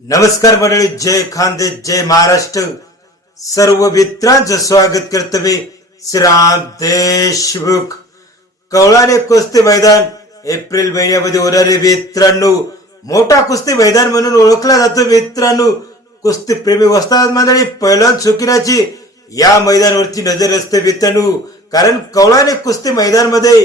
नमस्कार मंडळी, जय खानदेश, जय महाराष्ट्र. सर्व मित्रांचं स्वागत करतो मी श्रीराम देशमुख. कवळाने कुस्ती मैदान एप्रिल महिन्यामध्ये होणारे मित्रांनो, मोठा कुस्ती मैदान म्हणून ओळखला जातो मित्रांनो. कुस्ती प्रेमी वस्ताद मंडळी, पैलवान शौकीनाची या मैदानावरती नजर असते मित्रांनो. कारण कवळाने कुस्ती मैदान मध्ये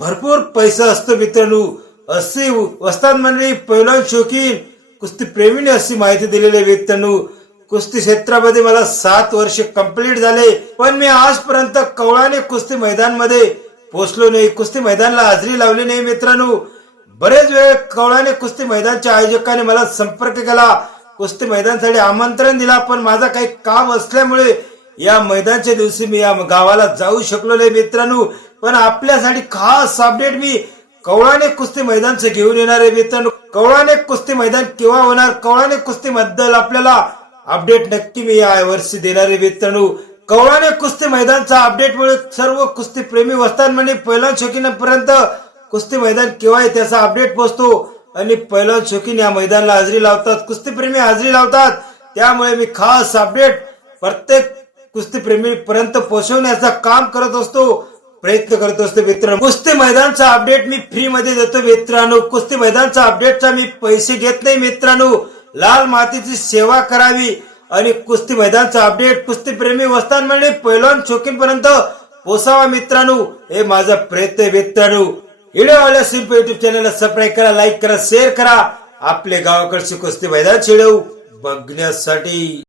भरपूर पैसा असतो मित्रांनो. असे वस्ताद मंडळी, पैलवान शौकीन, कुस्ती प्रेमीने अशी माहिती दिलेली आहे मित्रांनो. कुस्ती क्षेत्रामध्ये मला 7 वर्ष कंप्लीट झाले, पण मी आजपर्यंत कवळाने कुस्ती मैदान मध्ये पोहोचलो नाही, कुस्ती मैदानाला हजेरी लावली नाही मित्रांनो. बरेच वेळ कवळाने कुस्ती मैदानच्या आयोजकाने मला संपर्क केला, कुस्ती मैदानासाठी आमंत्रण दिला, पण माझा काही काम असल्यामुळे या मैदानच्या दिवशी मी या गावाला जाऊ शकलो नाही मित्रांनो. पण आपल्यासाठी खास अपडेट मी कवळाने कुस्ती मैदानचं घेऊन येणार आहे मित्रांनो. कवळाने कुस्ती मैदान केव्हा होणार, कवळाने कुस्ती बद्दल आपल्याला अपडेट नक्की मी या वर्षी देणार आहे मित्रांनो. कवळाने कुस्ती मैदानचा अपडेटमुळे सर्व कुस्ती प्रेमी वस्ताद पैलवान शौकीनापर्यंत कुस्ती मैदान केव्हा आहे त्याचा अपडेट पोहोचतो आणि पैलवान शौकीन या मैदानाला हजेरी लावतात, कुस्ती प्रेमी हजेरी लावतात. त्यामुळे मी खास अपडेट प्रत्येक कुस्ती प्रेमी पर्यंत पोहोचवण्याचा काम करत असतो, प्रयत्न करत असतो मित्रांनो. कुस्ती मैदानचा अपडेट मी फ्री मध्ये देतो मित्रांनो. कुस्ती मैदानचा अपडेटचा मी पैसे घेत नाही मित्रांनो. लाल मातीची सेवा करावी आणि कुस्ती मैदानचा अपडेट कुस्ती प्रेमी वस्ताद मंडळी पैलवान शौकीन पर्यंत पोहोचावा मित्रांनो, हे माझा प्रयत्न आहे मित्रांनो. व्हिडिओ आवडल्यास युट्यूब चॅनलला सबस्क्राईब करा, लाईक करा, शेअर करा. आपले गावाकडचे कुस्ती मैदान व्हिडिओ बघण्यासाठी